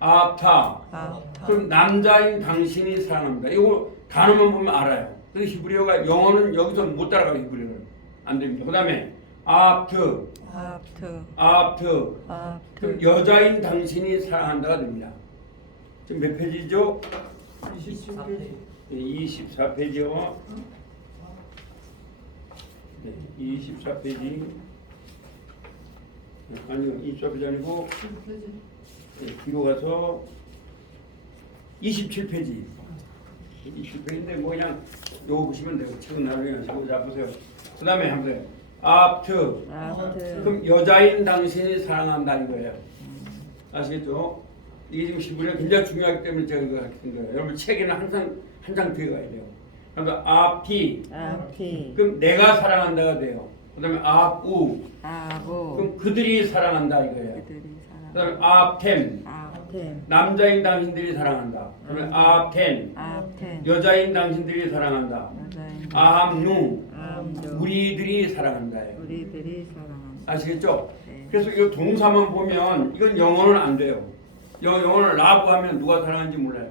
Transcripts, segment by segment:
아합타. 그럼 남자인 당신이 사랑합니다. 이거 단어만 보면 알아요. 그래서 히브리어가 영어는 여기서 못 따라가요. 히브리어는 안 됩니다. 그다음에 아합트. 그럼 여자인 당신이 사랑한다가 됩니다. 지금 몇 페이지죠? 24페이지. 24페이지요. 네, 24페이지. 아니요, 24페이지 아니고 네, 뒤로 가서 27페이지. 27페이지인데 뭐 그냥 요거 보시면 되고 책은 나중에 하시고. 자 보세요. 그 다음에 한번 아프트. 그럼 여자인 당신이 사랑한다 이거예요. 아시겠죠? 이게 지금 시부리가 굉장히 중요하기 때문에 제가 이거 하는 거예요. 여러분 책에는 항상 한 장 뒤에 가야 돼요. 그러니까 아피. 그럼 내가 사랑한다가 돼요. 그다음에 아우. 그럼 그들이 사랑한다 이거예요. 그다음에 아템. 남자인 당신들이 사랑한다. 그러면 아텐. 여자인 당신들이 사랑한다. 아함누. 우리들이 사랑한다예요. 아시겠죠? 네. 그래서 이 동사만 보면 이건 영어는 안 돼요. 영어는 라브 하면 누가 사랑하는지 몰라요.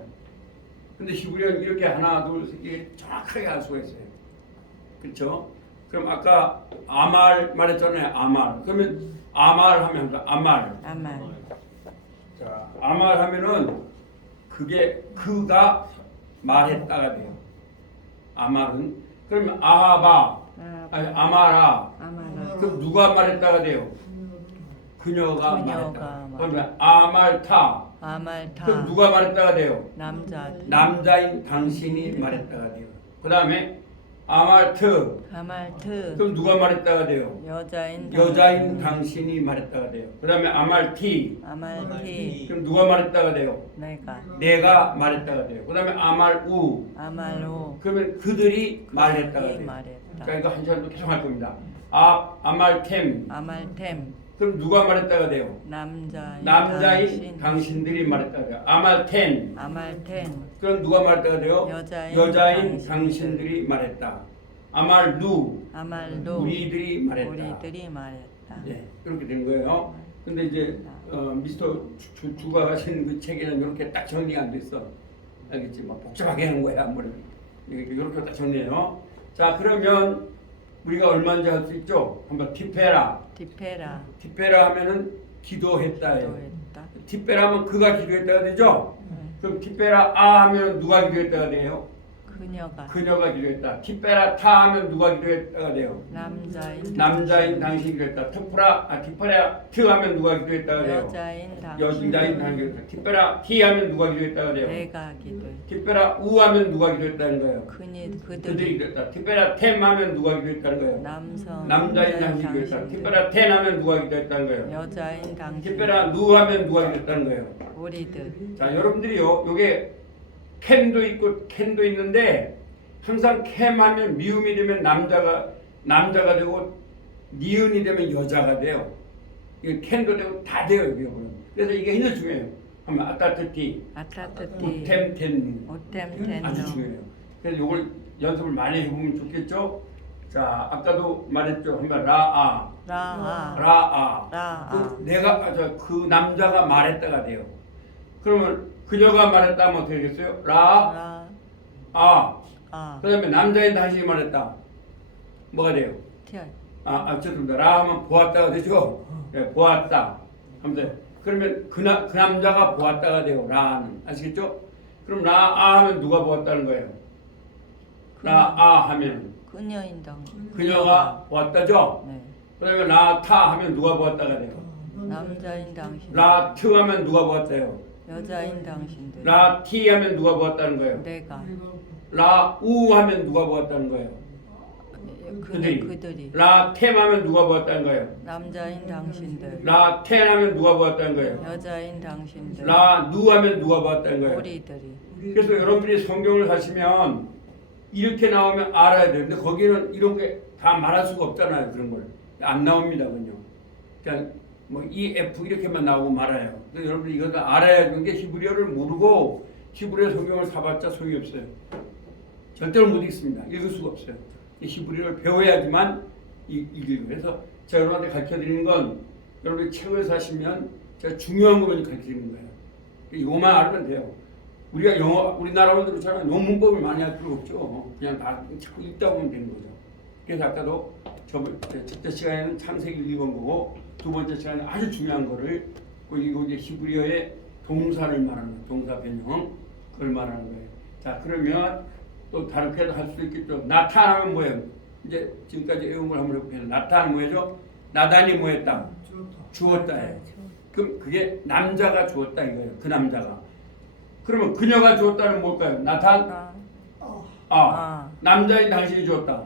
근데 히브리어는 이렇게 하나 둘 셋 이게 정확하게 알 수가 있어요. 그렇죠? 그럼 아까 아말 말했잖아요. 아말. 그러면 아말 하면 아말. 자, 아말 하면은 그게 그가 말했다가 돼요. 아말은 그러면 아하바. 아니, 아마라. 그럼 누가 말했다가 돼요? 그녀가 말했다. 그러면 아말타. 그럼 누가 말했다가 돼요? 남자인 당신이 말했다가 돼요. 그 다음에 아말트. 그럼 누가 말했다가 돼요? 여자인 당신이 말했다가 돼요. 그 다음에 아말티. 그럼 누가 말했다가 돼요? 내가 말했다가 돼요. 그 다음에 아말우. 그러면 그들이 말했다가 돼요. 자, 이거 한 시간도 계속 할 겁니다. 아말템. 그럼 누가 말했다가 돼요? 남자인 당신들이 말했다가 돼요. 아말텐. 그럼 누가 말했다가 돼요? 여자인 당신들이 말했다. 아말루. 우리들이 말했다. 네, 그렇게 된 거예요. 근데 이제 미스터 주가 하신 그 책에는 이렇게 딱 정리가 안 됐어. 알겠지? 뭐 복잡하게 하는 거야. 뭐 이렇게 딱 정리해요. 자, 그러면 우리가 얼마인지 할 수 있죠? 한번 티페라 하면은 기도했다예요. 티페라 하면 그가 기도했다가 되죠? 그럼 티페라 하면 누가 기도했다가 돼요? 그녀가 기도했다. 티페라 타 하면 누가 기도했다가 돼요? 남자인 당신이 기도했다. 티페라 트 하면 누가 기도했다가 돼요? 여자인 당신이 기도했다. 티페라 티 하면 누가 기도했다가 돼요? 티페라 우 하면 누가 기도했다는 거예요? 그들이 기도했다. 티페라 템 하면 누가 기도했다는 거예요? 남자인 당신이 기도했다. 티페라 텐 하면 누가 기도했다는 거예요? 티페라 누 하면 누가 기도했다는 거예요? 자, 여러분들이요, 요게 캔도 있고 캔도 있는데 항상 캠 하면 미음이 되면 남자가 되고 니은이 되면 여자가 돼요. 이게 캔도 되고 다 돼요. 여기 보면. 그래서 이게 굉장히 중요해요. 한번 아따트티, 오템텐 아주 중요해요. 그래서 이걸 연습을 많이 해보면 좋겠죠. 자, 아까도 말했죠. 한번 라아. 그 남자가 말했다가 돼요. 그러면 그녀가 말했다면 어떻게 되겠어요? 그 다음에 남자인 당신이 말했다. 뭐가 돼요? 죄송합니다. 라 하면 보았다가 되죠? 네, 보았다. 그러면 그 남자가 보았다가 돼요. 라는. 아시겠죠? 그럼 하면 누가 보았다는 거예요? 하면 그녀가 보았다죠? 그 다음에 타 하면 누가 보았다가 돼요? 남자인 당신. 트 하면 누가 보았다요? 여자인 당신들. 티 하면 누가 보았다는 거예요? 내가. 우 하면 누가 보았다는 거예요? 그들이. 템 하면 누가 보았다는 거예요? 남자인 당신들. 텐 하면 누가 보았다는 거예요? 여자인 당신들. 누 하면 누가 보았다는 거예요? 우리들이. 그래서 여러분들이 성경을 하시면 이렇게 나오면 알아야 돼요. 근데 거기는 이런 게 다 말할 수가 없잖아요. 그런 걸. 안 나옵니다. 그냥 뭐 EF 이렇게만 나오고 말아요. 그래서 여러분들 이거 다 알아야 되는 게 히브리어를 모르고 히브리어 성경을 사봤자 소용이 없어요. 절대로 못 읽습니다. 읽을 수가 없어요. 히브리어를 배워야지만 읽고. 그래서 제가 여러분한테 가르쳐드리는 건 여러분이 책을 사시면 제가 중요한 것만 가르쳐드리는 거예요. 이거만 알면 돼요. 우리가 영어 우리나라로 그렇잖아요. 논문법을 많이 할 필요 없죠. 그냥 다 자꾸 읽다 보면 되는 거죠. 그래서 아까도 첫째 시간에는 창세기 1번 보고 두 번째 시간에 아주 중요한 거를 이거 이제 히브리어의 동사를 말하는 거예요. 동사 변형 그걸 말하는 거예요. 자 그러면 또 다르게도 할 수도 있겠죠. 나타나면 뭐예요? 이제 지금까지 외운 걸 한번 해볼게요. 나타나면 뭐죠? 나단이 뭐했다? 주었다. 그럼 그게 남자가 주었다 이거예요. 그 남자가. 그러면 그녀가 주었다는 뭘까요? 나탄? 남자인 당신이 주었다.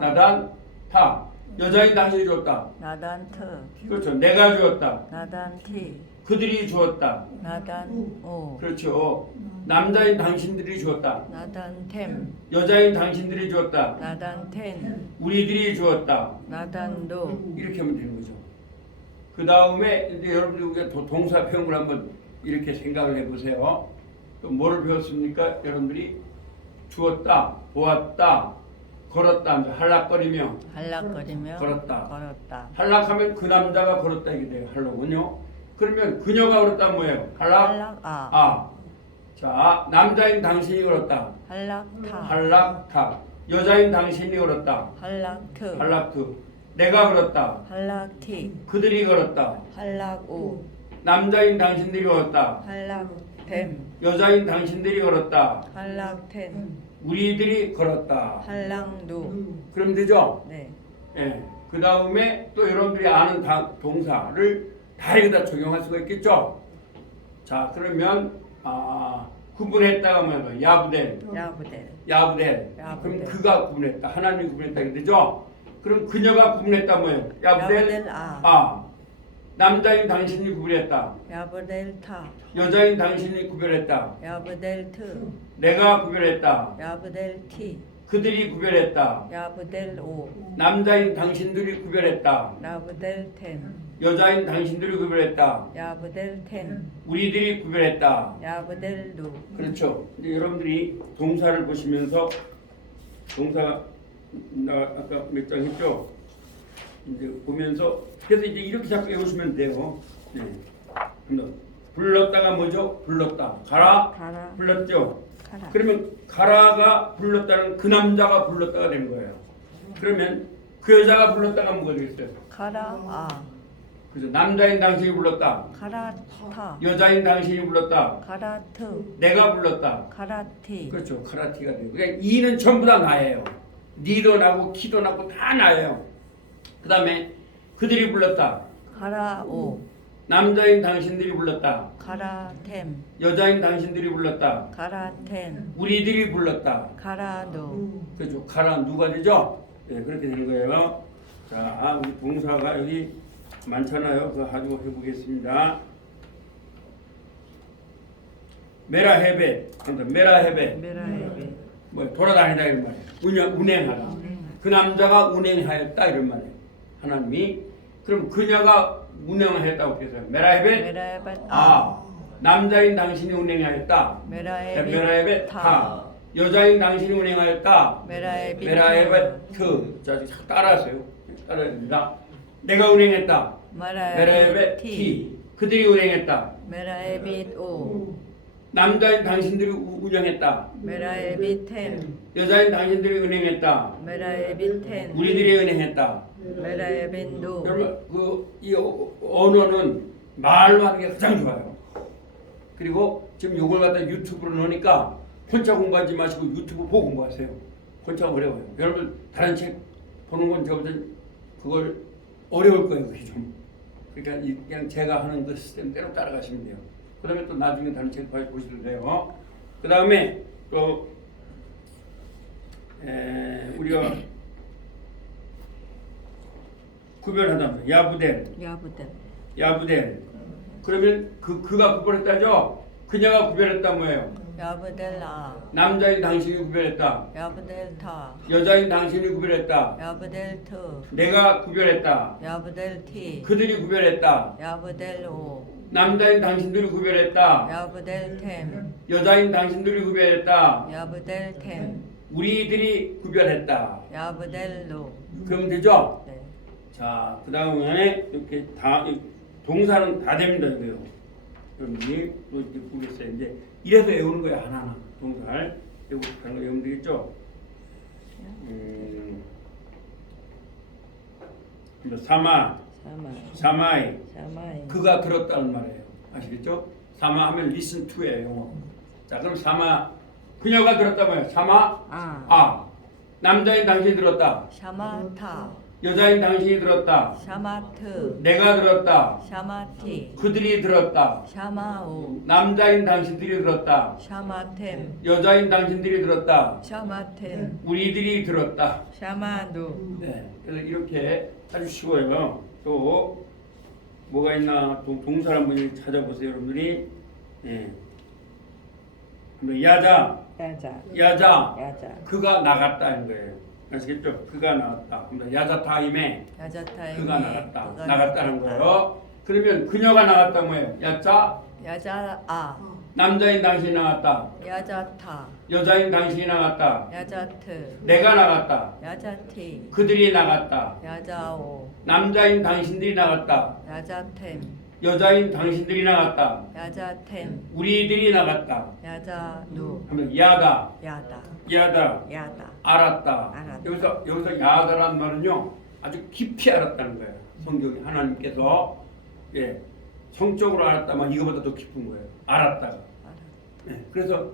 나단? 타. 여자인 당신이 주었다. 나단 트. 그렇죠. 내가 주었다. 나단 티. 그들이 주었다. 나단 오. 그렇죠. 남자인 당신들이 주었다. 나단 템. 여자인 당신들이 주었다. 나단 텐. 우리들이 주었다. 나단 도. 이렇게 하면 되는 거죠. 그 다음에 이제 여러분들이 우리가 동사 표현을 한번 이렇게 생각을 해보세요. 또 뭐를 배웠습니까? 여러분들이 주었다, 보았다, 걸었다, 할락거리며 할락거리며 걸었다. 걸었다. 할락하면 그 남자가 걸었다 이게 돼요. 할락은요. 그러면 그녀가 걸었다 뭐예요? 할락? 자, 남자인 당신이 걸었다. 할락타. 할락타. 여자인 당신이 걸었다. 할락트. 할락트. 내가 걸었다. 할락티. 그들이 걸었다. 할락오. 남자인 당신들이 걸었다. 할락템. 여자인 당신들이 걸었다. 할락텐. 우리들이 걸었다. 할랑도. 그럼 되죠? 네. 예. 그 다음에 또 여러분들이 아는 동사를 다 여기다 적용할 수가 있겠죠? 자, 그러면 구분했다가 뭐예요? 야브델. 야브델. 야브델. 야브델. 그럼 그가 구분했다. 하나님이 구분했다. 이게 되죠? 그럼 그녀가 구분했다 뭐예요? 야브델. 남자인 당신이 구별했다. 야브델 타. 여자인 당신이 구별했다. 야브델 트. 내가 구별했다. 야브델 티. 그들이 구별했다. 야브델 오. 남자인 당신들이 구별했다. 야브델 텐. 여자인 당신들이 구별했다. 야브델 텐. 우리들이 구별했다. 야브델 루. 그렇죠. 이제 여러분들이 동사를 보시면서 동사 아까 몇 장 했죠? 이제 보면서 그래서 이제 이렇게 자꾸 외우시면 돼요. 네. 불렀다가 뭐죠? 불렀다. 가라. 불렀죠. 가라. 그러면 가라가 불렀다는 그 남자가 불렀다가 되는 거예요. 그러면 그 여자가 불렀다가 뭐가 되겠어요? 가라 그래서 남자인 당신이 불렀다. 가라 타. 여자인 당신이 불렀다. 가라 트. 내가 불렀다. 가라 티. 그렇죠. 카라티가 돼요. 그러니까 이는 전부 다 나예요. 니도 나고 키도 나고 다 나예요. 그 다음에 그들이 불렀다. 가라 오. 남자인 당신들이 불렀다. 가라 템. 여자인 당신들이 불렀다. 가라 텐. 우리들이 불렀다. 가라 노. 그렇죠. 가라 누가 되죠? 네, 그렇게 되는 거예요. 자, 우리 동사가 여기 많잖아요. 그거 가지고 해보겠습니다. 메라헤베, 메라헤베. 메라헤베. 뭐 돌아다니다 이런 말이에요. 운행하다. 그 남자가 운행하였다 이런 말이에요. 하나님이 그럼 그녀가 운행을 했다고 했어요. 메라헤베. 메라헤베 남자인 당신이 운행하였다. 메라헤베 타. 여자인 당신이 운행하였다. 메라헤베 트. 자, 따라하세요. 따라야 됩니다. 내가 운행했다. 메라헤베 티. 그들이 운행했다. 메라헤빗 오. 남자인 당신들이 운행했다. 메라헤빗 템. 여자인 당신들이 운행했다. 메라헤빗 텐. 우리들이 운행했다. 메라헤빗 노. 여러분 이 언어는 말로 하는 게 가장 좋아요. 그리고 지금 이걸 갖다 유튜브로 넣으니까 혼자 공부하지 마시고 유튜브 보고 공부하세요. 혼자 어려워요. 여러분 다른 책 보는 건 저보다 그걸 어려울 거예요. 그게 좀. 그러니까 그냥 제가 하는 그 시스템대로 따라가시면 돼요. 그 다음에 또 나중에 다른 책 보시면 돼요. 그 다음에 또 우리가 구별하다. 야부델. 그러면 그가 구별했다죠? 그녀가 구별했다 뭐예요? 야브델 남자인 당신이 구별했다. 야브델 타. 여자인 당신이 구별했다. 야브델 트. 내가 구별했다. 야브델 티. 그들이 구별했다. 야브델 오. 남자인 당신들이 구별했다. 야브델 템. 여자인 당신들이 구별했다. 야브델 템. 우리들이 구별했다. 야브델 로. 그럼 되죠? 네. 자, 그 다음에 이렇게 다 동사는 다 됩니다. 이거요. 여러분들이 또 이렇게 보겠어요. 이제 이래서 외우는 거야 하나하나 동사를 외우고 가는 거 외우면 되겠죠. 사마, 사마이, 그가 들었다는 말이에요. 아시겠죠? 사마 하면 listen to예요. 영어. 자, 그럼 사마, 그녀가 들었다 뭐예요? 사마, 남자인 당신이 들었다. 샤마타, 여자인 당신이 들었다. 샤마트, 내가 들었다. 샤마티, 그들이 들었다. 샤마우, 남자인 당신들이 들었다. 샤마템, 여자인 당신들이 들었다. 샤마템, 우리들이 들었다. 샤마누, 네, 그래서 이렇게 아주 쉬워요. 또 뭐가 있나 동사를 한번 찾아보세요, 여러분들이. 예. 야자, 야자, 그가 나갔다는 거예요. 아시겠죠? 그가 나갔다. 야자 타임에 야자타임, 그가 나갔다. 나갔다는 거예요. 그러면 그녀가 나갔다 뭐예요? 야자, 야자아, 남자인 당신이 나갔다. 야자타, 여자인 당신이 나갔다. 야자트, 내가 나갔다. 야자티, 그들이 나갔다. 야자오, 남자인 당신들이 나갔다. 야자템, 여자인 당신들이 나갔다. 야자템, 우리들이 나갔다. 야자누, 하면 야다, 야다, 야다, 야다, 알았다. 알았다. 여기서 야다란 말은요 아주 깊이 알았다는 거예요. 성경이 하나님께서 성적으로 알았다만 이거보다 더 깊은 거예요. 알았다가. 그래서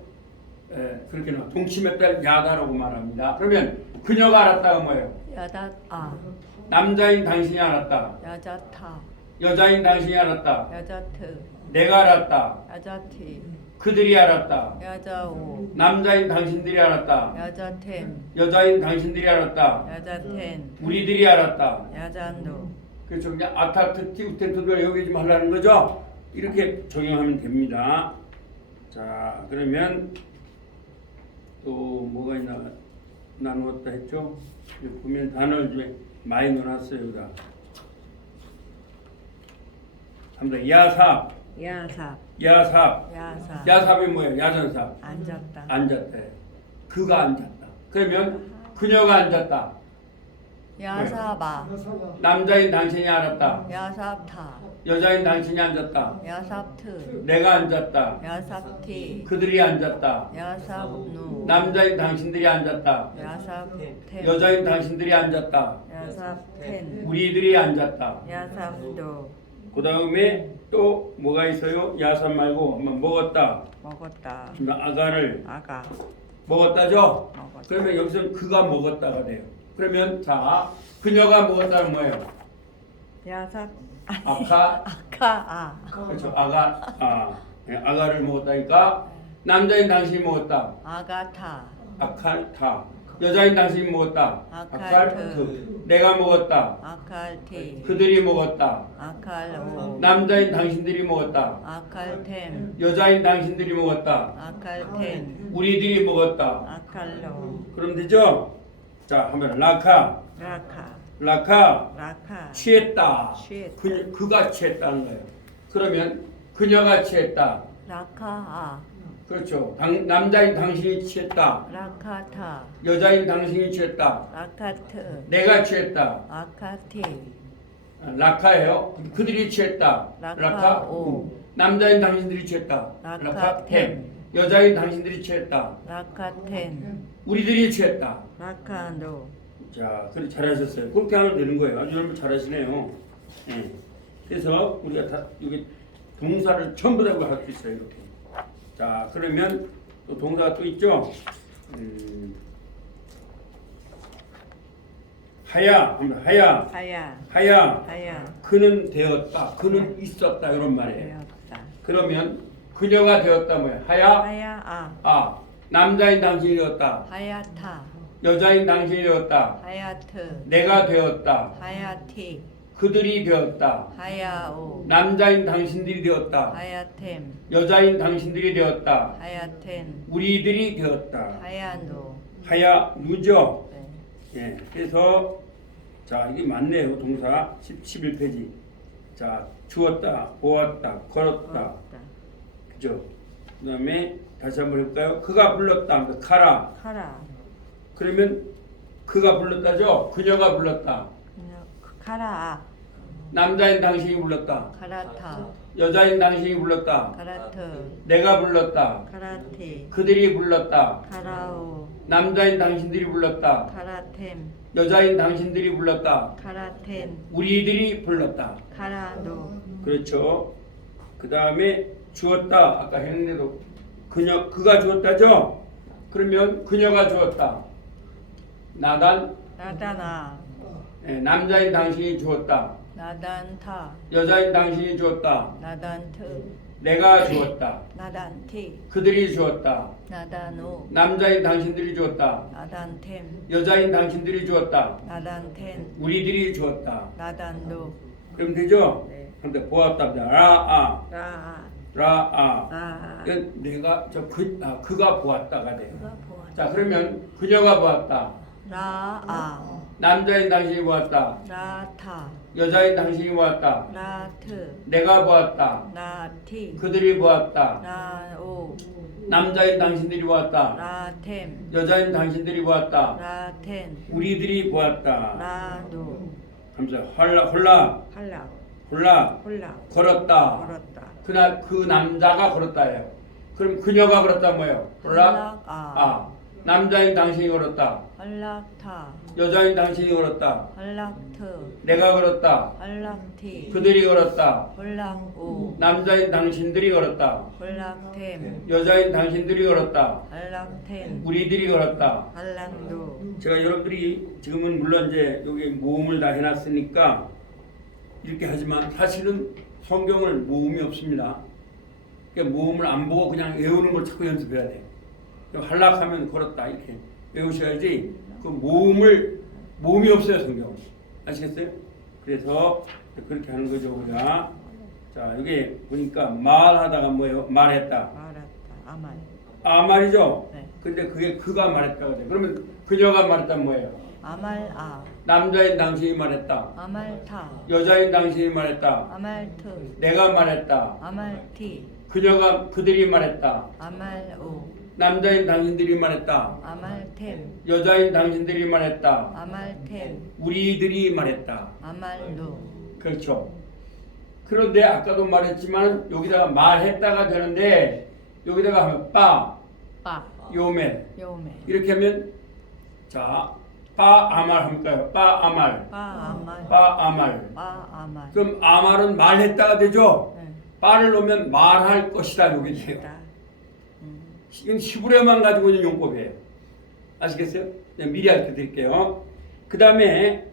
그렇게 나와. 동침했다 야다라고 말합니다. 그러면 그녀가 알았다가 뭐예요? 야다아, 남자인 당신이 알았다. 야자타, 여자인 당신이 알았다. 야자트, 내가 알았다. 야자티, 그들이 알았다. 야자오, 남자인 당신들이 알았다. 야자템, 여자인 당신들이 알았다. 야자텐, 우리들이 알았다. 야자누, 그래서 그냥 아타트 티우텐트를 여기 좀 하려는 거죠. 이렇게 적용하면 됩니다. 자, 그러면 또 뭐가 있나 나누었다 했죠. 여기 보면 단어를 좀 많이 넣어놨어요. 여기다. 한번 야삽, 야삽, 야삽, 야삽, 야삽이 뭐예요? 야전삽. 앉았다, 앉았다. 그가 앉았다. 그러면 그녀가 앉았다. 야사바, 남자인 당신이 알았다. 야삽타, 여자인 당신이 앉았다. 야삽트, 내가 앉았다. 야삽티, 그들이 앉았다. 야삽누, 남자인 당신들이 앉았다. 야삽템, 여자인 당신들이 앉았다. 야삽텐, 우리들이 앉았다. 야삽도, 그 다음에 또 뭐가 있어요? 야삽 말고 한번 먹었다. 먹었다, 아가를 아가, 먹었다죠? 먹었다, 그러면 여기서 그가 먹었다가 돼요. 그러면 자, 그녀가 먹었다는 뭐예요? 야삽, 아카, 아카, 그렇죠. 아가를 먹었다니까. 남자인 당신이 먹었다. 아가타, 아칼타. 여자인 당신이 먹었다. 아칼트. 내가 먹었다. 아칼티, 그들이 먹었다. 아칼오, 남자인 당신들이 먹었다. 아칼템, 여자인 당신들이 먹었다. 아칼텐, 우리들이 먹었다. 아칼로, 그럼 되죠? 자, 한번 라카. 라카, 라카. 라카, 취했다. 취했다. 그가 취했다는 거예요. 그러면 그녀가 취했다. 라카아, 그렇죠. 남자인 당신이 취했다. 라카타, 여자인 당신이 취했다. 라카트, 내가 취했다. 아카티, 라카예요. 그들이 취했다. 라카오. 남자인 당신들이 취했다. 라카템. 여자인 당신들이 취했다. 라카텐, 우리들이 취했다. 라카노, 자, 그래 잘하셨어요. 그렇게 하면 되는 거예요. 아주 여러분 잘하시네요. 예. 그래서 우리가 다 여기 동사를 전부 다 할 수 있어요. 이렇게. 자, 그러면 또 동사가 또 있죠. 하야, 하야, 하야, 하야. 하야, 그는 되었다. 그는 있었다. 이런 말이에요. 되었다, 그러면 그녀가 되었다 뭐야? 하야, 하야아, 남자인 당신이 되었다. 하야타, 여자인 당신이 되었다. 하야트, 내가 되었다. 하야티, 그들이 되었다. 하야오, 남자인 당신들이 되었다. 하야템, 여자인 당신들이 되었다. 하야텐, 우리들이 되었다. 하야노, 하야 누죠. 네. 예. 그래서 자, 이게 맞네요. 동사 11페이지. 자, 주었다, 보았다, 걸었다. 먹었다, 그죠? 그다음에 다시 한번 해볼까요? 그가 불렀다. 가라. 카라, 그러면 그가 불렀다죠. 그녀가 불렀다. 카라, 남자인 당신이 불렀다. 카라타, 여자인 당신이 불렀다. 가라트 내가 불렀다. 가라테 그들이 불렀다. 가라오 남자인 당신들이 불렀다. 가라템 여자인 당신들이 불렀다. 가라텐 우리들이 불렀다. 가라노 그렇죠. 그 다음에 주었다. 아까 했는데도 그가 주었다죠. 그러면 그녀가 주었다. 나단 나다나 남자인 당신이 주었다. 나단타 여자인 당신이 주었다. 나단트 내가 주었다. 나단티 그들이 주었다. 나다노 남자인 당신들이 주었다. 나단템 여자인 당신들이 주었다. 나단텐 우리들이 주었다. 나단노 그럼 되죠? 네. 근데 보았다. 라아 라아 라아. 라아 이건 내가 그가 보았다가 돼요. 그가 보았다 자 그러면 그녀가 보았다. 라아 남자인 당신이 보았다. 라타 여자인 당신이 보았다. 라트 내가 보았다. 라티 그들이 보았다. 라오 남자인 당신들이 보았다. 라템 여자인 당신들이 보았다. 라텐 우리들이 보았다. 라노 하면서 홀라 할라 홀라 홀라 걸었다. 걸었다 그날 그 남자가 걸었다예요. 그럼 그녀가 걸었다 뭐예요? 홀라 홀락아 남자인 당신이 걸었다. 홀락타 여자인 당신이 걸었다. 홀락트 내가 걸었다. 홀락티 그들이 걸었다. 홀락오 남자인 당신들이 걸었다. 홀락템 여자인 당신들이 걸었다. 홀락텐 우리들이 걸었다. 할란도 제가 여러분들이 지금은 물론 이제 여기 모음을 다 해놨으니까 이렇게 하지만 사실은 성경을 모음이 없습니다. 그러니까 모음을 안 보고 그냥 외우는 걸 자꾸 연습해야 돼요. 할락하면 걸었다 이렇게 외우셔야지 그 모음이 없어요 성경은. 아시겠어요? 그래서 그렇게 하는 거죠 우리가. 자 여기 보니까 말하다가 뭐예요? 말했다. 말았다 아말 아 말이죠. 네. 근데 그게 그가 말했다고 돼. 그러면 그녀가 말했다면 뭐예요? 아말아 남자인 당신이 말했다. 아말타 여자인 당신이 말했다. 아말트 내가 말했다. 아말티 그들이 말했다. 아말오 남자인 당신들이 말했다. 아말템 여자인 당신들이 말했다. 아말템 우리들이 말했다. 아말로 그렇죠. 그런데 아까도 말했지만 여기다가 말했다가 되는데 여기다가 하면 빠, 빠 요멜 요메 이렇게 하면 자, 빠 아말 할까요? 빠 아말, 빠 아말 빠 아말. 빠 아말 그럼 아말은 말했다가 되죠. 네. 빠를 놓으면 말할 것이다 여기 돼요. 있다. 이건 시부레만 가지고 있는 용법이에요. 아시겠어요? 미리 알려 드릴게요. 그 다음에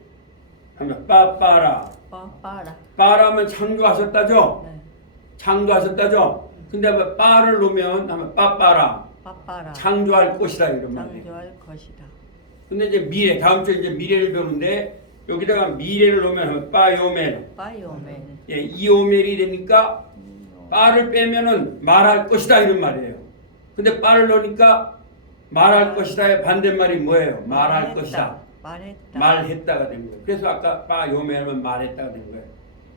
하면 빠빠라. 빠빠라 빠라면 창조하셨다죠? 네. 창조하셨다죠? 근데 뭐 빠를 놓으면 하면 빠빠라. 빠빠라 창조할 것이다 이런 말이에요. 창조할 것이다. 근데 이제 미래 다음 주에 이제 미래를 배우는데 여기다가 미래를 놓으면 하면 빠요멜. 빠요멜 예, 이오멜이 되니까 빠를 빼면은 말할 것이다 이런 말이에요. 근데 빠를 넣으니까 말할 것이다의 반대말이 뭐예요? 말할 것이다. 말했다 말했다가 된 거예요. 그래서 아까 빠 요매하면 말했다가 된 거예요.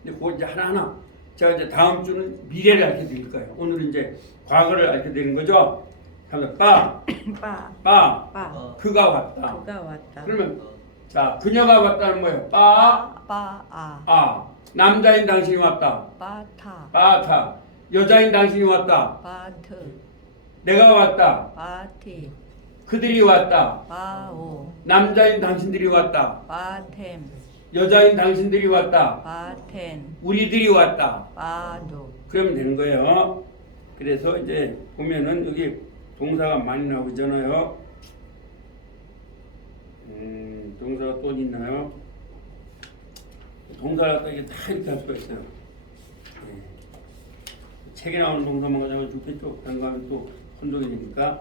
근데 그거 이제 하나하나 제가 이제 다음 주는 미래를 알려 드릴 거예요. 오늘은 이제 과거를 알려 드리는 거죠. 하면 빠 빠 그가 왔다. 그가 왔다. 그러면 자 그녀가 왔다는 뭐예요? 빠 남자인 당신이 왔다. 빠타 빠타 여자인 당신이 왔다. 빠트 내가 왔다. 빠티 그들이 왔다. 빠오 남자인 당신들이 왔다. 빠템 여자인 당신들이 왔다. 빠텐 우리들이 왔다. 빠도 그러면 되는 거예요. 그래서 이제 보면은 여기 동사가 많이 나오잖아요. 동사가 또 있나요? 동사가 또 이게 다 이렇게 할 수가 있어요. 예. 책에 나오는 동사만 가지고 좋겠죠. 다른 거 하면 또 혼동이 되니까.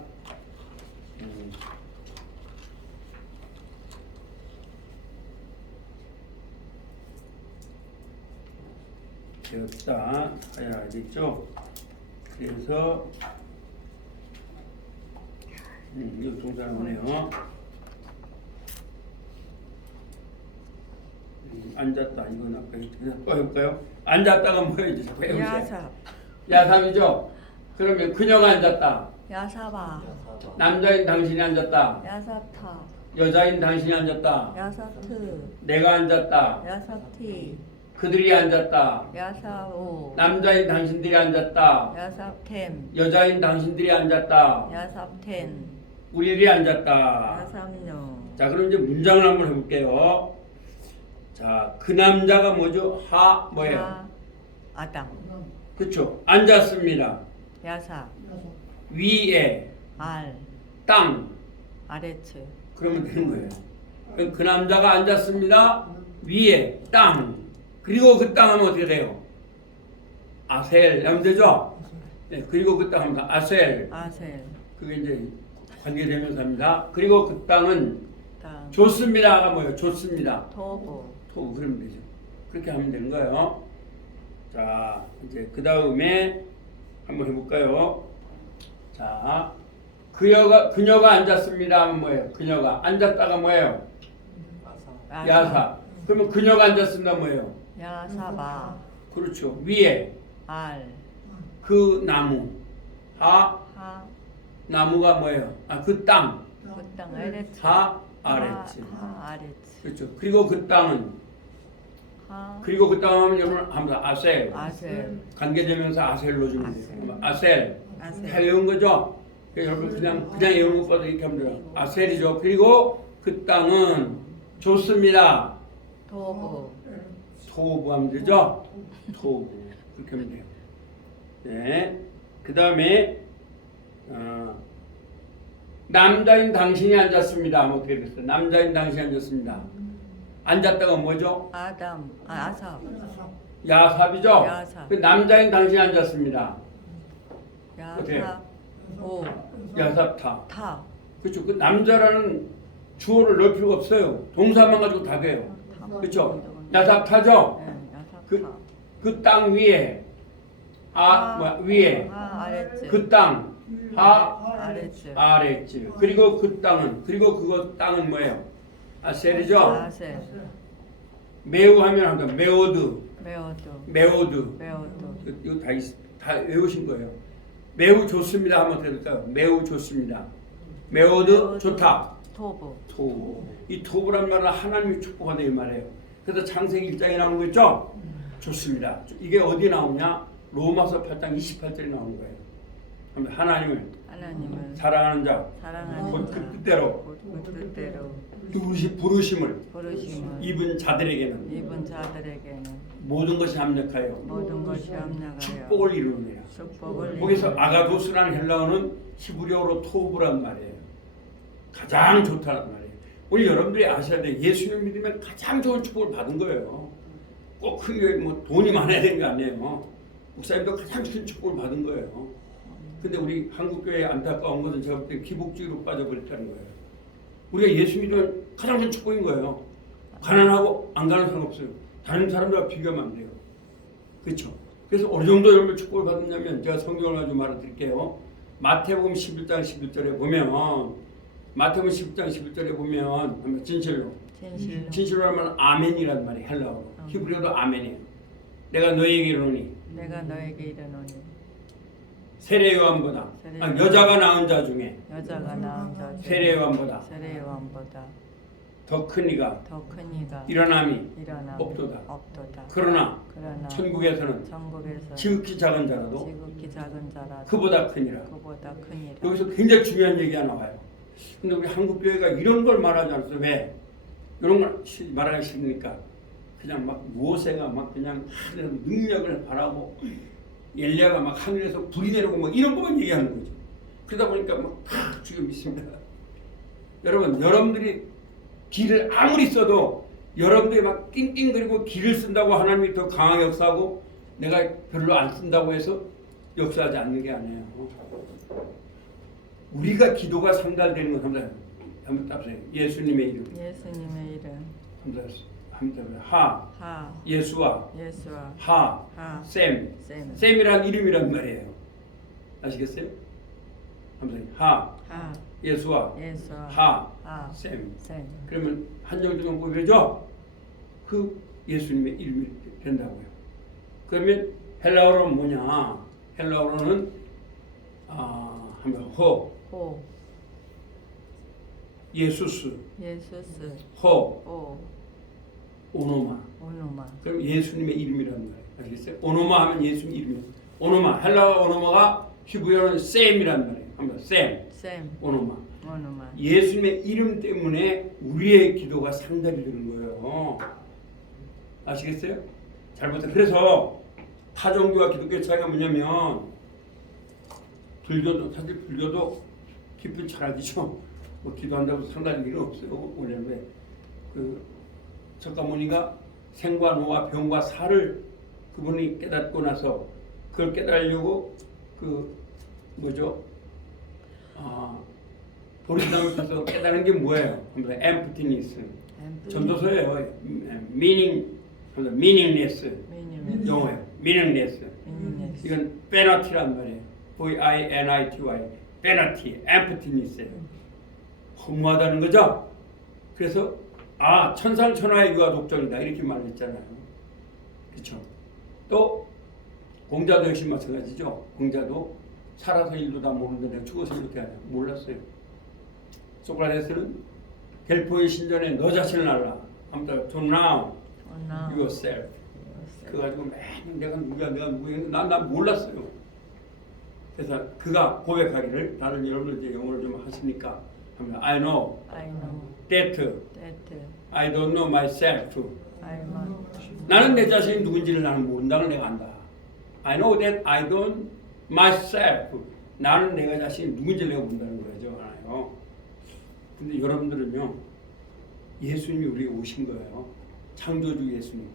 되었다 해야 되겠죠. 그래서 이거 동사가 오네요. 앉았다 이건 아까 그냥 또 해볼까요? 앉았다가 뭐예요? 자꾸 해보세요. 야삽 야삼이죠. 그러면 그녀가 앉았다. 야사바 남자인 당신이 앉았다. 야사타 여자인 당신이 앉았다. 야사트 내가 앉았다. 야사티 그들이 앉았다. 야사오. 남자인 당신들이 앉았다. 야삽템. 여자인 당신들이 앉았다. 야삽텐. 우리들이 앉았다. 야삼노. 자, 그럼 이제 문장을 한번 해볼게요. 자, 그 남자가 뭐죠? 뭐예요? 하. 아담. 그렇죠. 앉았습니다. 야사. 위에 알. 땅. 아래츠. 그러면 되는 거예요. 그럼 그 남자가 앉았습니다. 위에 땅. 그리고 그 땅 하면 어떻게 돼요? 아셀 하면 되죠? 네, 그리고 그 땅 하면 아셀. 아셀. 그게 이제 관계대명사입니다. 그리고 그 땅은 땅. 좋습니다가 뭐예요? 좋습니다. 토부. 토부 그러면 되죠. 그렇게 하면 되는 거예요. 자, 이제 그 다음에 한번 해볼까요? 자, 그녀가 앉았습니다 하면 뭐예요? 그녀가 앉았다가 뭐예요? 야사. 그러면 그녀가 앉았습니다 뭐예요? 야사바. 그렇죠. 위에 알. 그 나무. 하. 나무가 뭐예요? 그 땅. 그 땅 아래츠. 아래츠. 아래츠. 그렇죠. 그리고 그 땅은 하. 그리고 그 땅 하면 여러분 합니다. 아셀. 아셀. 관계되면서 아셀로 주면 돼요. 아셀. 아셀. 다 외운 거죠? 여러분 그냥 외우는 것보다 이렇게 하면 돼요. 아셀이죠. 그리고 그 땅은 좋습니다. 토부. 토부 하면 되죠? 토부. 그렇게 하면 돼요. 네. 그 다음에 남자인 당신이 앉았습니다. 하면 어떻게 됐어요? 남자인 당신이 앉았습니다. 앉았다가 뭐죠? 아담. 아삽. 야삽이죠? 야삽. 그 남자인 당신이 앉았습니다. 어때요? 야사. 오. 야삽타. 타. 그렇죠. 그 남자라는 주어를 넣을 필요가 없어요. 동사만 가지고 다 돼요. 그렇죠? 야삽타죠? 네, 야삽타. 그 땅 위에 위에 아래츠. 그 땅 아래츠. 아래지. 그리고 그 땅은 그거 땅은 뭐예요? 아셀이죠? 아셀. 매우 하면 한다. 매오드. 메오두. 이거 다 외우신 거예요. 매우 좋습니다 하면 어떻게 될까요? 매우 좋습니다. 매오드 좋다. 토부. 토부. 이 토부란 말은 하나님이 축복한다 이 말이에요. 그래서 창세기 1장에 나오는 거 있죠? 좋습니다. 이게 어디 나오냐? 로마서 8장 28절에 나오는 거예요. 하나님을 사랑하는 자, 사랑하는 그 뜻대로 뜻대로 부르심을 입은 자들에게는 모든 것이 합력하여 축복을 이루느니라. 거기서 아가도스라는 헬라어는 히브리어로 토부란 말이에요. 가장 좋다는 말이에요. 우리 여러분들이 아셔야 돼. 예수님 믿으면 가장 좋은 축복을 받은 거예요. 꼭 큰 뭐 돈이 많아야 되는 거 아니에요. 목사님도 가장 큰 축복을 받은 거예요. 근데 우리 한국교회의 안타까운 것은 제가 볼 때 기복주의로 빠져버렸다는 거예요. 우리가 예수 믿으면 가장 큰 축복인 거예요. 가난하고 안 가는 사람 없어요. 다른 사람들과 비교하면 안 돼요. 그렇죠? 그래서 어느 정도 여러분 축복을 받았냐면 제가 성경을 가지고 말해드릴게요. 마태복음 11장 11절에 보면 마태복음 11장 11절에 보면 진실로 하면 아멘이란 말이 헬라어로 히브리어도 아멘이에요. 내가 너에게 이르노니 세례 요한보다 여자가 낳은 자 중에 세례 요한보다 더 큰 이가 일어남이 없도다. 그러나 천국에서는 지극히 작은 자라도 그보다 크니라. 여기서 굉장히 중요한 얘기가 나와요. 근데 우리 한국교회가 이런 걸 말하지 않았어요. 왜? 이런 걸 말하기 싫으니까 그냥 막 모세가 막 그냥 하늘에서 능력을 바라고 엘리야가 막 하늘에서 불이 내리고 막 이런 것만 얘기하는 거죠. 그러다 보니까 막 팍 지금 있습니다. 여러분들이 길을 아무리 써도 여러분들이 막 낑낑거리고 길을 쓴다고 하나님이 더 강하게 역사하고 내가 별로 안 쓴다고 해서 역사하지 않는 게 아니에요. 우리가 기도가 상달되는 건 한번 답세요. 예수님의 이름. 하. 예수와 샘이란 이름이란 말이에요. 아시겠어요? 하. 예수와 샘. 그러면 한정주경법이죠? 그 예수님의 이름이 된다고요. 그러면 헬라어로는 뭐냐? 헬라어로는 한번 호. 예수스. 호. 오노마. 오노마. 그럼 예수님의 이름이라는 거예요. 아시겠어요? 오노마 하면 예수님 이름이에요. 오노마. 헬라어 오노마가 히브리어는 셈이란 말이에요. 한번 셈. 쌤. 오노마. 오노마. 예수님의 이름 때문에 우리의 기도가 상달이 되는 거예요. 아시겠어요? 잘못해. 그래서 타종교와 기독교 차이가 뭐냐면 불교도 사실 불교도 깊은 철학이죠. 뭐 기도한다고 상달할 일은 없어요. 왜냐면 그 석가모니가 생과 노와 병과 사를 그분이 깨닫고 나서 그걸 깨달으려고 그 뭐죠? 도리당에서 깨달은 게 뭐예요? emptiness. 전도서예요. meaningless. 영어예요. meaningless. 이건 vanity 말이에요. V-I-N-I-T-Y. vanity, emptiness예요. 허무하다는 거죠. 그래서 천상천하의 유아 독정이다 이렇게 말했잖아요. 그렇죠? 또 공자도 역시 마찬가지죠. 공자도 살아서 일도 다 모르는데 내가 죽어서 이렇게 하냐 몰랐어요. 소크라테스는 델포의 신전에 너 자신을 알라. 아무튼 to know yourself. 그거 가지고 맨 내가 누구야 했는데 난 몰랐어요. 그래서 그가 고백하기를 나는 여러분들 이제 영어를 좀 하시니까 하면 I know that I don't know myself. 나는 내 자신이 누군지를 나는 모른다는 내가 안다. I know that I don't myself. 나는 내가 자신이 누군지를 내가 모른다는 거죠. 알아요. 근데 여러분들은요. 예수님이 우리에게 오신 거예요. 창조주 예수님.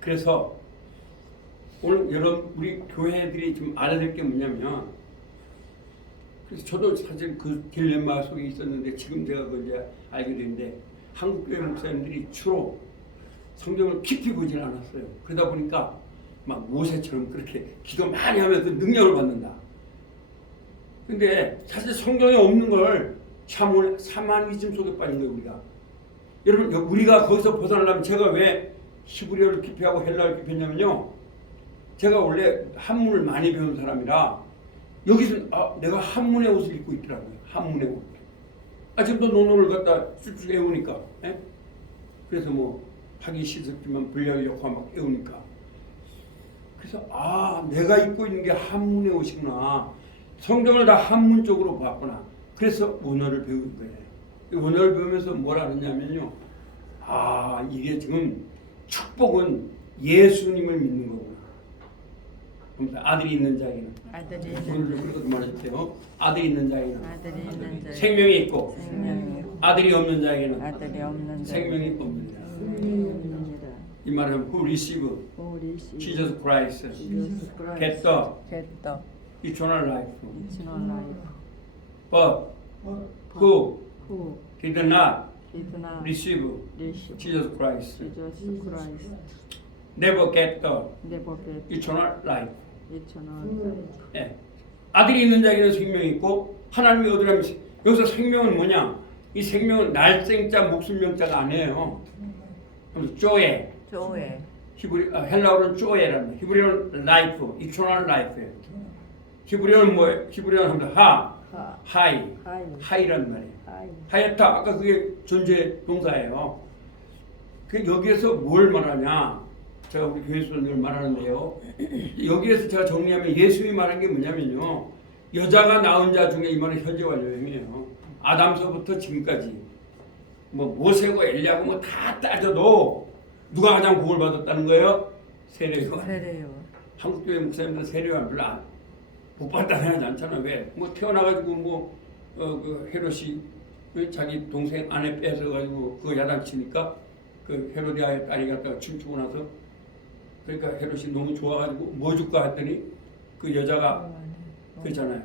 그래서 오늘 여러분 우리 교회들이 좀 알아야 될 게 뭐냐면 그래서 저도 사실 그 딜레마 속에 있었는데 지금 제가 그걸 이제 알게 됐는데 한국 교회 목사님들이 주로 성경을 깊이 보질 않았어요. 그러다 보니까 막 모세처럼 그렇게 기도 많이 하면 그 능력을 받는다. 근데 사실 성경에 없는 걸 샤머니즘 속에 빠진 거예요, 우리가. 여러분, 우리가 거기서 벗어나려면 제가 왜 히브리어를 깊이 하고 헬라어를 깊이 했냐면요. 제가 원래 한문을 많이 배운 사람이라 여기서 내가 한문의 옷을 입고 있더라고요. 한문의 옷. 지금도 논어를 갖다 쑥쑥 외우니까. 예? 그래서 뭐 하기 싫었지만 불려려고 막 외우니까. 그래서 내가 입고 있는 게 한문의 옷이구나. 성경을 다 한문적으로 봤구나. 그래서 원어를 배운 거예요. 원어를 배우면서 뭘 알았냐면요. 이게 지금 축복은 예수님을 믿는 거구나. 아들이 있는 자에게는 그렇게 말해주세요. 아들이 있는 자에게는 생명이 있고 아들이 없는 자에게는 생명이 없느니라. 이 말은 who receive Jesus Christ get the eternal life. But who did not receive Jesus Christ never get the eternal life. 예. 아들이 있는 자에게는 생명이 있고 하나님이 얻으라면 여기서 생명은 뭐냐? 이 생명은 날생자 목숨명자가 아니에요. 쪼에. 헬라어로는 쪼에라는 거예요. 히브리어는 라이프, eternal life예요. 히브리어는 뭐예요? 히브리어는 하이라는 말이에요. 하야타 아까 그게 존재 동사예요. 그 여기에서 뭘 말하냐? 제가 우리 교회에서 늘 말하는데요. 여기에서 제가 정리하면 예수님이 말한 게 뭐냐면요. 여자가 낳은 자 중에 이 말은 현재 완료형이에요. 아담서부터 지금까지 뭐 모세고 엘리야고 뭐 다 따져도 누가 가장 복을 받았다는 거예요? 세례요한. 한국교회 목사님들은 세례요한 별로 복 받았다고 하지 않잖아. 왜? 뭐 태어나가지고 그 헤롯이 자기 동생 아내 뺏어가지고 그거 야단치니까 그 헤로디아의 딸이 갔다가 춤추고 나서 그러니까 헤롯이 너무 좋아가지고 뭐 줄까 했더니 그 여자가 그랬잖아요.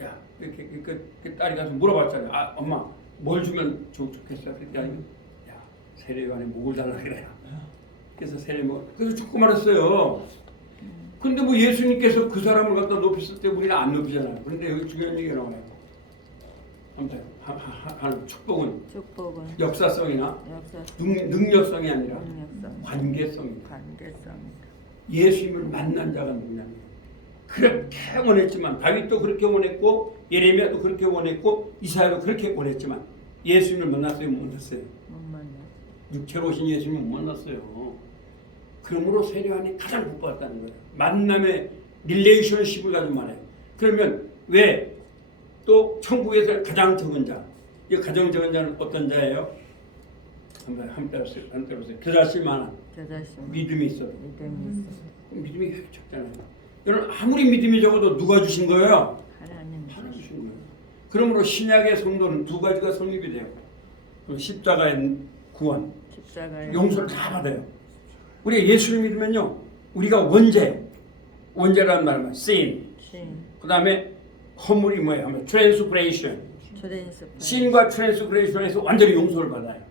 야, 그 딸이 가서 물어봤잖아요. 엄마 뭘 주면 좋겠어? 그랬더니 야, 세례요한에 목을 달라 그래요. 그래서 그래서 죽고 말았어요. 근데 뭐 예수님께서 그 사람을 갖다 높였을 때 우리는 안 높이잖아요. 그런데 여기 중요한 얘기가 나와요. 아무튼 하는 축복은 역사성이나 능력성이 아니라 관계성입니다. 예수님을 만난 자가 누구냐면 그렇게 원했지만 다윗도 그렇게 원했고 예레미야도 그렇게 원했고 이사야도 그렇게 원했지만 예수님을 만났어요? 못 만났어요? 육체로 오신 예수님 못 만났어요. 그러므로 세례요한이 가장 복받았다는 거예요. 만남의 릴레이션십을 가지고 말해요. 그러면 왜 또 천국에서 가장 적은 자, 이 가장 적은 자는 어떤 자예요? 한번 따라보세요. 겨자씨만한 믿음이 있어도. 믿음이 왜 적잖아요. 여러분 아무리 믿음이 적어도 누가 주신 거예요? 하나님 주신 거예요. 그러므로 신약의 성도는 두 가지가 성립이 돼요. 십자가의 구원, 용서를 다 받아요. 우리가 예수를 믿으면요, 우리가 원죄라는 말은 sin. 그 다음에 허물이 뭐예요? 하면 transgression. sin과 transgression에서 완전히 용서를 받아요.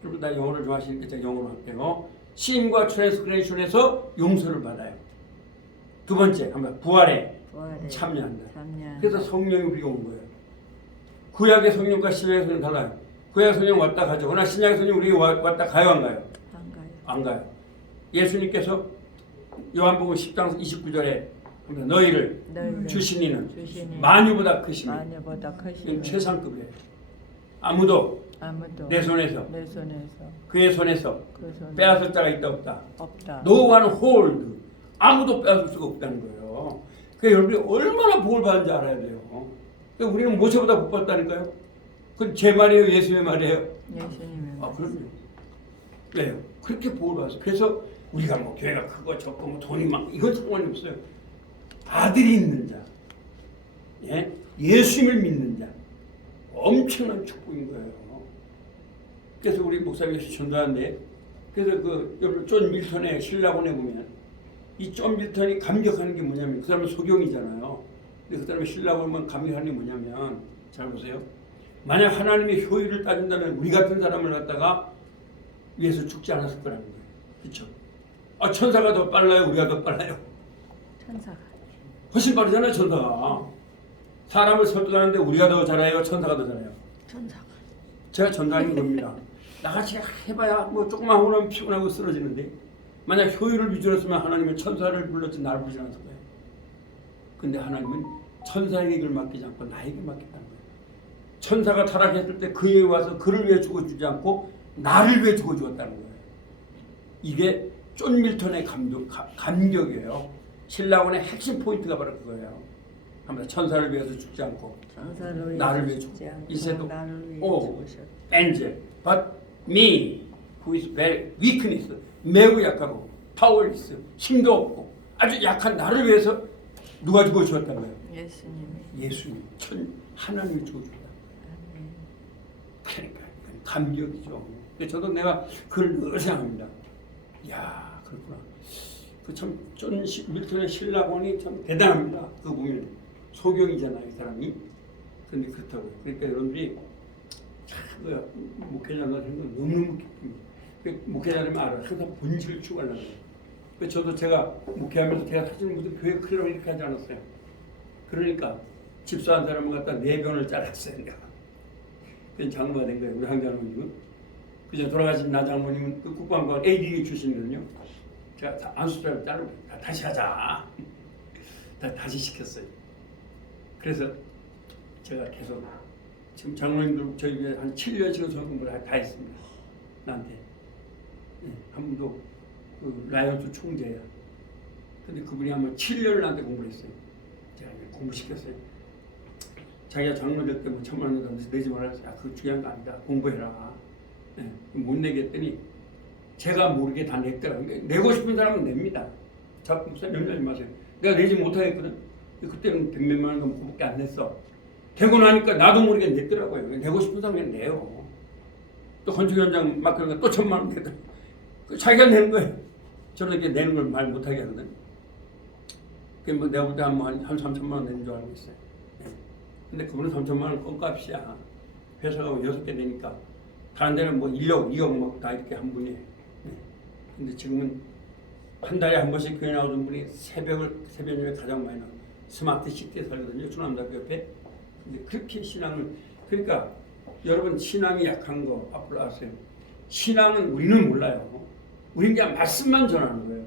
그리고 나 영어를 좋아하시니까 제가 영어로 할게요. sin과 transgression에서 용서를 받아요. 두 번째, 하면 부활에 참여한다. 그래서 성령이 우리가 온 거예요. 구약의 성령과 신약의 성령 달라요. 구약의 성령 왔다 가죠. 그러나 신약의 성령 우리 왔다 가요, 안 가요? 안 가요. 예수님께서 요한복음 10장 29절에 너희를 주신 이는 만유보다 크시니 이건 최상급이에요. 아무도 내 손에서 그의 손에서 빼앗을 자가 있다 없다. No one hold. 아무도 빼앗을 수가 없다는 거예요. 그러니까 여러분이 얼마나 복을 받는지 알아야 돼요. 그러니까 우리는 모세보다 복 받다니까요. 그건 제 말이에요, 예수의 말이에요? 예수님의 말. 그럼요. 왜요? 그렇게 복을 받았어요. 그래서 우리가 뭐 교회가 크고 적고 뭐 돈이 많고 이건 상관이 없어요. 아들이 있는 자, 예수님을 믿는 자, 엄청난 축복인 거예요. 그래서 우리 목사님께서 전도하는데, 그래서 여러분 존 밀턴의 신라곤에 보면 이 존 밀턴이 감격하는 게 뭐냐면 그 사람은 소경이잖아요. 근데 그 사람의 신라곤만 감격하는 게 뭐냐면, 잘 보세요. 만약 하나님의 효율을 따진다면 우리 같은 사람을 갖다가 위해서 죽지 않았을 거라는 거예요. 그렇죠? 천사가 더 빨라요? 우리가 더 빨라요? 천사가. 훨씬 빠르잖아요, 천사가. 사람을 설득하는데 우리가 더 잘해요, 천사가 더 잘해요? 천사가. 제가 전도하는 겁니다. 나같이 해봐야 뭐 조금만 하고 나면 피곤하고 쓰러지는데, 만약 효율을 위주로했으면 하나님은 천사를 불렀지 나를 부르지 않았을 거예요. 근데 하나님은 천사에게 이걸 맡기지 않고 나에게 맡겼다는 거예요. 천사가 타락했을 때 그에게 와서 그를 위해 죽어주지 않고 나를 위해 죽어주었다는 거예요. 이게 존 밀턴의 감격이에요. 신라곤의 핵심 포인트가 바로 그거예요. 한번 천사를 위해서 죽지 않고 나를 위해 죽지 않고 이세도 angel but me who is very weakness 매우 약하고 powerless 힘도 없고 아주 약한 나를 위해서 누가 죽어주었다는 거예요? 예수님 하나님이 죽어주었다. 그러니까 감격이죠. 저도 내가 그걸 늘 생각합니다. 이야 그렇구나. 참 존 밀턴의 신라곤이 참 대단합니다. 그거 보면 소경이잖아요, 이 사람이. 그런데 그렇다고요. 그러니까 여러분들이 참 목회자가 생각 너무너무 기쁩니다. 목회자라면 알아요. 항상 본질을 추구하려고 해요. 저도 제가 목회하면서 제가 사실 무슨 교회 클럽 이렇게 하지 않았어요. 그러니까 집사 한 사람을 갖다 4변을 잘랐어요, 내가. 그건 장로가 된 거예요, 우리 황장로님은. 그저 돌아가신 나 장로님은 그 국방관 AD 출신이거든요. 제가 안수자를 자르고 다시 하자. 다시 시켰어요. 그래서 제가 계속 지금 장로님들 저희 한 7년씩은 수학 공부를 다 했습니다. 나한테. 한 분도 그 라이언스 총재야. 근데 그분이 한번 7년을 나한테 공부를 했어요. 제가 공부시켰어요. 자기가 장로 될 때 뭐 1,000만 원 내지 말라 했어요. 그거 중요한 거 아니다. 공부해라. 못 내겠더니 제가 모르게 다 냈더라고요. 내고 싶은 사람은 냅니다. 자꾸 염려하지 마세요. 내가 내지 못하겠거든. 그때는 100몇만 원 그밖에 안 냈어. 되고 나니까 나도 모르게 냈더라고요. 내고 싶은 사람은 내요. 또 건축 현장 맡기는 거 또 1,000만 원 내더라고요. 자기가 내는 거예요. 저는 이렇게 내는 걸 말 못하게 하거든. 그게 뭐 내가 볼 때 한 3,000만 원 내는 줄 알고 있어요. 근데 그분은 3,000만 원 껌값이야. 회사가 6개 되니까. 다른 데는 뭐 1억, 2억 막 다 이렇게 한 분이에요. 근데 지금은 한 달에 한 번씩 교회 나오던 분이 새벽에 가장 많이 나와요. 스마트 시티에 살거든요. 중남대학교 옆에. 근데 그렇게 신앙을, 그러니까 여러분 신앙이 약한 거 앞으로 아세요. 신앙은 우리는 몰라요. 우리는 그냥 말씀만 전하는 거예요.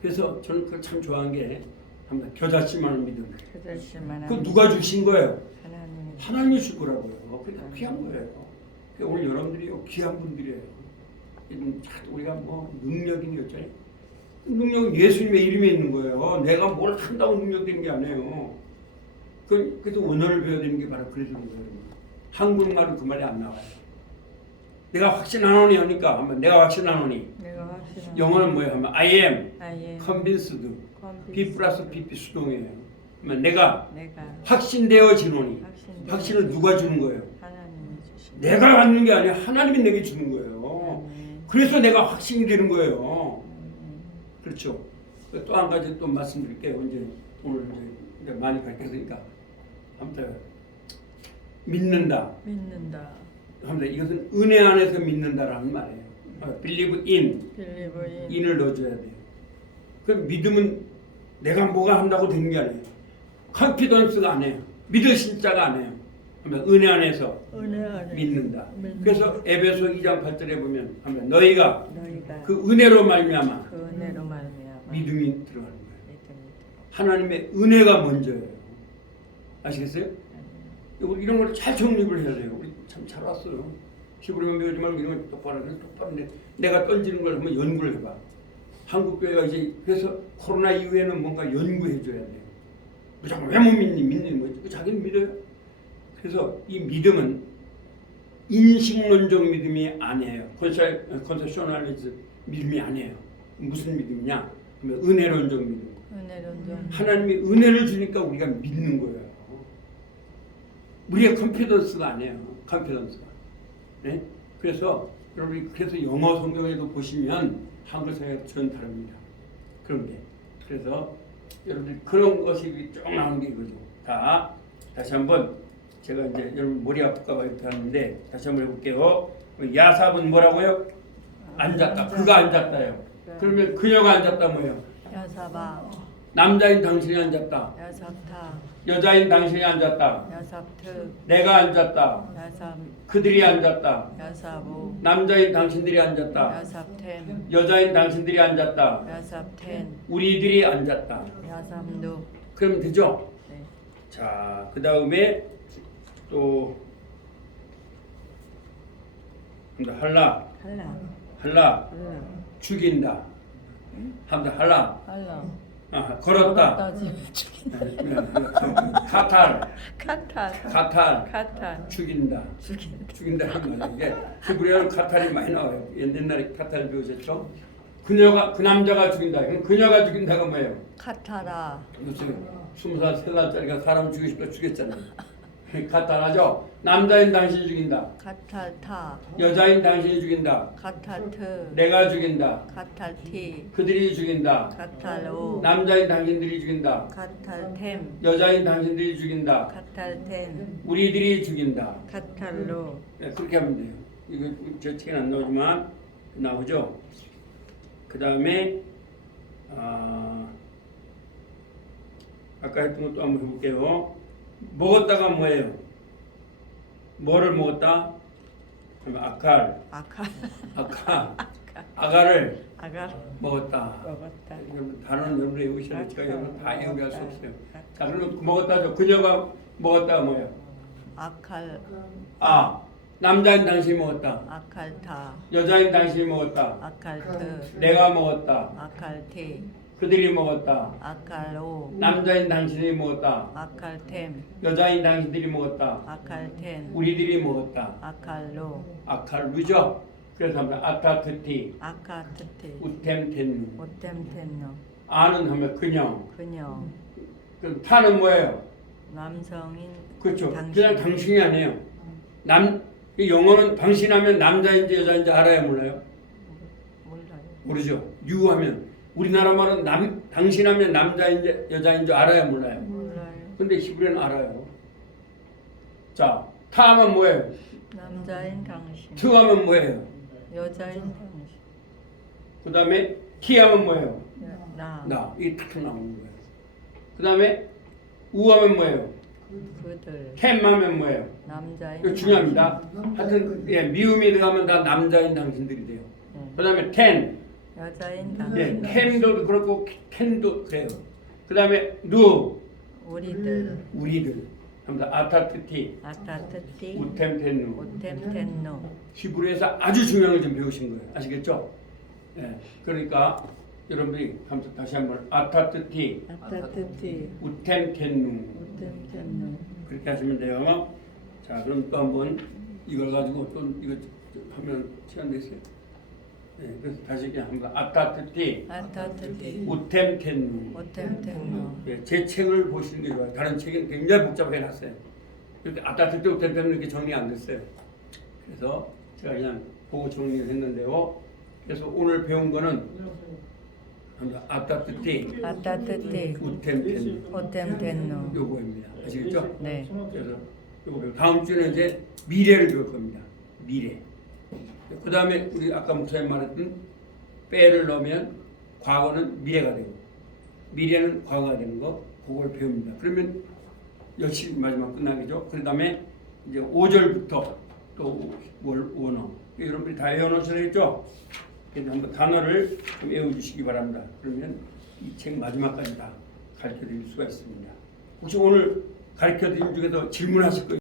그래서 저는 그걸 참 좋아하는 게 합니다. 겨자씨만한 믿음. 그 누가 주신 거예요? 하나님이 줄 거라고요. 그러니까 귀한 거예요. 오늘 여러분들이 귀한 분들이에요. 우리가 뭐 능력이 없잖아요. 능력은 예수님의 이름에 있는 거예요. 내가 뭘 한다고 능력되는 게 아니에요. 그래서 언어를 배워야 되는 게 바로 그래서 그런 거예요. 한국말은 그 말이 안 나와요. 내가 확신하노니 하니까 하면 내가 확신하노니. 내가 확신하노니. 영어는 뭐예요? 하면 I am I convinced. B 플러스 PP 수동이에요. 그러면 내가 내가 확신되어지노니. 확신을 누가 주는 거예요? 하나님이 주신. 내가 갖는 게 아니라 하나님이 내게 주는 거예요. 그래서 내가 확신이 되는 거예요. 그렇죠. 또 한 가지 또 말씀드릴게요. 이제 오늘 이제 많이 가르쳤으니까 아무튼 믿는다. 믿는다. 합니다. 이것은 은혜 안에서 믿는다라는 말이에요. believe in. Believe in. in을 넣어줘야 돼요. 그럼 믿음은 내가 뭐가 한다고 되는 게 아니에요. confidence가 아니에요. 믿으신 자가 아니에요. 그러면 은혜 안에서 은혜 안에 믿는다. 믿는다. 그래서 에베소 2장 8절에 보면 하면 너희가 너희가 그 은혜로 말미암아 그 은혜로 말미암아 믿음이 들어가는 거예요. 믿음이 하나님의 은혜가 먼저예요. 아시겠어요? 이런 걸 잘 정립을 해야 돼요. 우리 참 잘 왔어요. 히브리만 배우지 말고 이런 걸 똑바로 해서 똑바로 내가 던지는 걸 한번 연구를 해봐. 한국 교회가 이제 그래서 코로나 이후에는 뭔가 연구해 줘야 돼요. 무조건 왜 못 믿니? 믿니? 뭐 자기는 믿어요. 그래서 이 믿음은 인식론적 믿음이 아니에요. 컨세셔널리즘 믿음이 아니에요. 무슨 믿음이냐? 그러면 은혜론적 믿음. 은혜론적 하나님이 은혜를 주니까 우리가 믿는 거예요. 우리의 컨피던스가 아니에요. 컨피던스가. 네? 그래서 여러분이 그래서 영어 성경에도 보시면 한글 성경과 전 다릅니다. 그런 게. 그래서 여러분들 그런 것이 쭉 나오는 게 이거죠. 자, 다시 한번 제가 이제 여러분 머리 아플까 봐 이렇게 하는데 다시 한번 해볼게요. 야삽은 뭐라고요? 앉았다. 그가 앉았다요. 그러면 그녀가 앉았다 뭐예요? 야사바 남자인 당신이 앉았다. 야삽타 여자인 당신이 앉았다. 야삽트 내가 앉았다. 야삽 그들이 앉았다. 야사보 남자인 당신들이 앉았다. 야삽템 여자인 당신들이 앉았다. 야삽텐 우리들이 앉았다. 야삽누. 그러면 되죠? 네. 자, 그 다음에 또 할라, 할라 할라, 할라 죽인다. 합니다. 할라, 할라 걸었다. 카탈, 카탈 카탈, 죽인다. 죽인다 하는 거예요. 이게 히브리어는 카탈이 많이 나와요. 옛날에 카탈 배우셨죠? 그녀가 그 남자가 죽인다. 그럼 그녀가 죽인다가 뭐예요? 카타라 무슨 20살, 3살짜리가 사람 죽이고 싶다 죽였잖아요. 카탈하죠? 남자인 당신이 죽인다. 카탈타 여자인 당신이 죽인다. 카탈트 내가 죽인다. 카탈티 그들이 죽인다. 카탈로 남자인 당신들이 죽인다. 카탈템 여자인 당신들이 죽인다. 카탈텐 우리들이 죽인다. 카탈로. 네, 그렇게 하면 돼요. 이거 저 책에는 안 나오지만 나오죠. 그 다음에 아까 했던 것도 한번 해볼게요. 먹었다가 뭐예요? 뭐를 먹었다? 그러면 아가를 아가 먹었다. 먹었다. 여러분 단어는 여러분 외우셔야 제가 여러분 다 외우게 할 수 없어요. 자, 그러면 먹었다죠. 그녀가 먹었다가 뭐예요? 아칼 남자인 당신이 먹었다. 아칼타 여자인 당신이 먹었다. 아칼트 내가 먹었다. 아칼티 그들이 먹었다. 아칼로 남자인 당신이 먹었다. 아칼템 여자인 당신들이 먹었다. 아칼텐 우리들이 먹었다. 아칼로 아칼루죠. 그래서 합니다. 아타트티 아카트티 우템텐누. 오템텐노 아는 하면 그녀. 그럼 타는 뭐예요? 남성인 그렇죠. 당신. 그냥 당신이 아니에요. 이 영어는 당신하면 남자인지 여자인지 알아요, 몰라요? 몰라요. 모르죠. 유하면 우리나라 말은 당신하면 남자인지 여자인지 알아요, 몰라요? 몰라요. 근데 히브리는 알아요. 자, 타하면 뭐예요? 남자인 당신 트하면 뭐예요? 여자인 당신 그 다음에 티하면 뭐예요? 나 이게 탁 나오는 거예요. 그 다음에 우하면 뭐예요? 그들 템하면 뭐예요? 남자인 이거 중요합니다. 하여튼 미음이 들어가면 다 남자인 당신들이 돼요. 그 다음에 텐, 여자인 당신 템도 그렇고 텐도 그래요. 그 다음에 누, 우리들 우리들. 하면서 아타트티, 아타트티 우템텐누. 오템텐노 히브리에서 아주 중요한 걸 좀 배우신 거예요. 아시겠죠? 예. 그러니까 여러분들이 하면서 다시 한번 아타트티, 아타트티 우템텐누 오템텐노 그렇게 하시면 돼요. 자, 그럼 또 한번 이걸 가지고 또 이거 하면 시간 됐어요. 예. 그래서 다시 그냥 한번 아타트티, 아타트티 우템텐누. 오템텐노 예, 제 책을 보시는 게 좋아요. 다른 책은 굉장히 복잡하게 놨어요. 이렇게 아따뜻 우템텐누 이렇게 정리 안 됐어요. 그래서 제가 그냥 보고 정리를 했는데요. 그래서 오늘 배운 거는 아따뜻히 아타트티 우템텐누 오템텐노 요거입니다. 아시겠죠? 네 그래서 요거 배우고 다음 주는 이제 미래를 배울 겁니다. 미래. 그 다음에 우리 아까 목사님 말했던 빼를 넣으면 과거는 미래가 되고 미래는 과거가 되는 거 그걸 배웁니다. 그러면 열심히 마지막 끝나겠죠. 그 다음에 이제 5절부터 또 원어 여러분들이 다 외워놓으셔야겠죠. 그래서 한번 단어를 좀 외워주시기 바랍니다. 그러면 이 책 마지막까지 다 가르쳐드릴 수가 있습니다. 혹시 오늘 가르쳐드린 중에서 질문하실 거